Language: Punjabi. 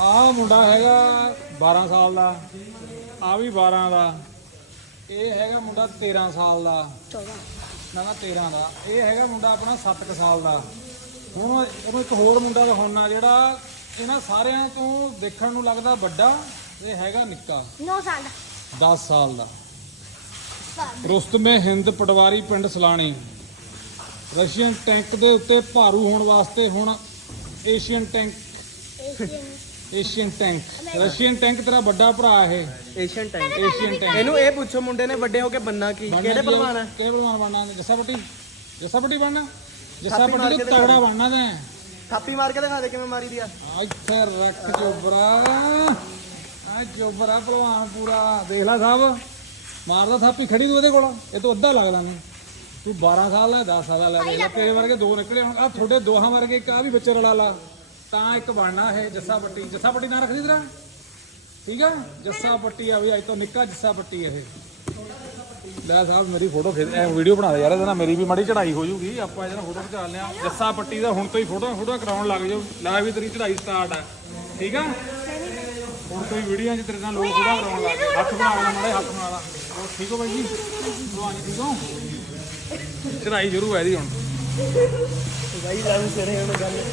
ਆਹ ਮੁੰਡਾ ਹੈਗਾ 12 ਸਾਲ ਦਾ ਆ ਵੀ 12 ਦਾ। ਇਹ ਹੈਗਾ ਮੁੰਡਾ 13 ਸਾਲ ਦਾ। 14 ਨਾ ਨਾ 13 ਦਾ। ਇਹ ਹੈਗਾ ਮੁੰਡਾ ਆਪਣਾ 7 ਕੁ ਸਾਲ ਦਾ। ਹੁਣ ਉਹਨੂੰ ਇੱਕ ਹੋਰ ਮੁੰਡਾ ਦਿਖਾਉਣਾ ਜਿਹੜਾ ਇਹਨਾਂ ਸਾਰਿਆਂ ਤੋਂ ਦੇਖਣ ਨੂੰ ਲੱਗਦਾ ਵੱਡਾ ਇਹ ਹੈਗਾ ਨਿੱਕਾ। 9 ਸਾਲ ਦਾ। 10 ਸਾਲ ਦਾ। ਰੁਸਤਮੇ ਹਿੰਦ ਪਟਵਾਰੀ ਪਿੰਡ ਸਲਾਣੀ। ਰਸ਼ੀਅਨ ਟੈਂਕ ਦੇ ਉੱਤੇ ਭਾਰੂ ਹੋਣ ਵਾਸਤੇ ਹੁਣ Asian tank Asian Asian tank Russian tank ਤੇਰਾ ਵੱਡਾ ਭਰਾ ਇਹ। ਏਸ਼ੀਅਨ ਟਾਈਮ ਏਸ਼ੀਅਨ ਟੈਂਕ ਇਹਨੂੰ ਇਹ ਪੁੱਛੋ ਮੁੰਡੇ ਨੇ ਵੱਡੇ ਹੋ ਕੇ ਬੰਨਾ ਕੀ? ਕਿਹੜੇ ਪਹਿਲਵਾਨ ਹੈ ਕਿਹੜੇ ਪਹਿਲਵਾਨ ਬਣਨਾ? ਜੱਸਾ ਪੱਟੀ ਜੱਸਾ ਪੱਟੀ ਬਣਨਾ? ਜੱਸਾ ਪੱਟੀ ਤੇ ਤਗੜਾ ਦੇ। ਬਣਨਾ ਤੈਂ। ਥਾਪੀ ਮਾਰ ਕੇ ਦਿਖਾ ਦੇ ਕਿਵੇਂ ਮਾਰੀ ਦੀ ਆ। ਆ ਇੱਥੇ ਰੱਖ ਚੋਬਰਾ। ਆ ਚੋਬਰਾ ਪਹਿਲਵਾਨ ਪੂਰਾ। ਦੇਖ ਲੈ ਸਾਹਿਬ। ਮਾਰਦਾ ਥਾਪੀ ਖੜੀ ਤੂੰ ਇਹਦੇ ਕੋਲ। ਇਹ ਤੋਂ ਅੱਧਾ ਲੱਗਦਾ ਨਹੀਂ। ਤੂੰ 12 ਸਾਲ ਦਾ 10 ਸਾਲ ਦਾ ਲੈ। ਲੈ ਤੇਰੇ ਵਰਗੇ ਦੋ ਨਿਕਲੇ ਹੁਣ। ਆ ਤੁਹਾਡੇ ਦੋਹਾਂ ਵਰਗੇ ਇੱਕ ਆ ਵੀ ਬੱਚੇ ਰਲਾ ਲਾ। ਤਾਂ ਇੱਕ ਬਣਨਾ ਇਹ ਜੱਸਾ ਪੱਟੀ। ਜੱਸਾ ਪੱਟੀ ਨਾ ਰੱਖਦੀ ਤੇਰਾ? ਠੀਕ ਆ? ਜੱਸਾ ਪੱਟੀ ਆ ਵੀ ਅੱਜ ਤੋਂ ਨਿੱਕਾ ਜੱਸਾ ਪੱਟੀ ਇਹ। ਲੈ ਸਾਹਿਬ, ਮੇਰੀ ਫੋਟੋ ਖਿੱਚ ਐ ਵੀਡੀਓ ਬਣਾ ਦੇ ਯਾਰ, ਇਹਦੇ ਨਾਲ ਮੇਰੀ ਵੀ ਮਾੜੀ ਚੜਾਈ ਹੋ ਜੂਗੀ। ਆਪਾਂ ਇਹਦੇ ਨਾਲ ਫੋਟੋ ਖਿਚਾ ਲਿਆ। ਜੱਸਾ ਪੱਟੀ ਦਾ ਹੁਣ ਤੋਂ ਹੀ ਫੋਟੋ ਫੋਟੋ ਕਰਾਉਣ ਲੱਗ ਜਾਓ। ਲੈ ਵੀ ਤੇਰੀ ਚੜਾਈ ਸਟਾਰਟ ਆ। ਠੀਕ ਆ? ਹੁਣ ਤੋਂ ਹੀ ਵੀਡੀਓ 'ਚ ਤੇਰੇ ਨਾਲ ਲੋਕ ਫੋਟੋ ਕਰਾਉਣ ਲੱਗ ਗਏ। ਹੱਥ ਬਣਾ ਲੈ, ਮਾੜੇ ਹੱਥ ਬਣਾ ਲਾ। ਹੋਰ ਠੀਕ ਹੋ ਬਾਈ ਜੀ? ਭਲਵਾਨ ਜੀ ਠੀਕ ਹੋ? ਚੜਾਈ ਸ਼ੁਰੂ ਹੈ ਇਹਦੀ ਹੁਣ। ਬਾਈ ਲਾਉਂ ਸਿਰੇ ਹੁਣ ਗੱਲ।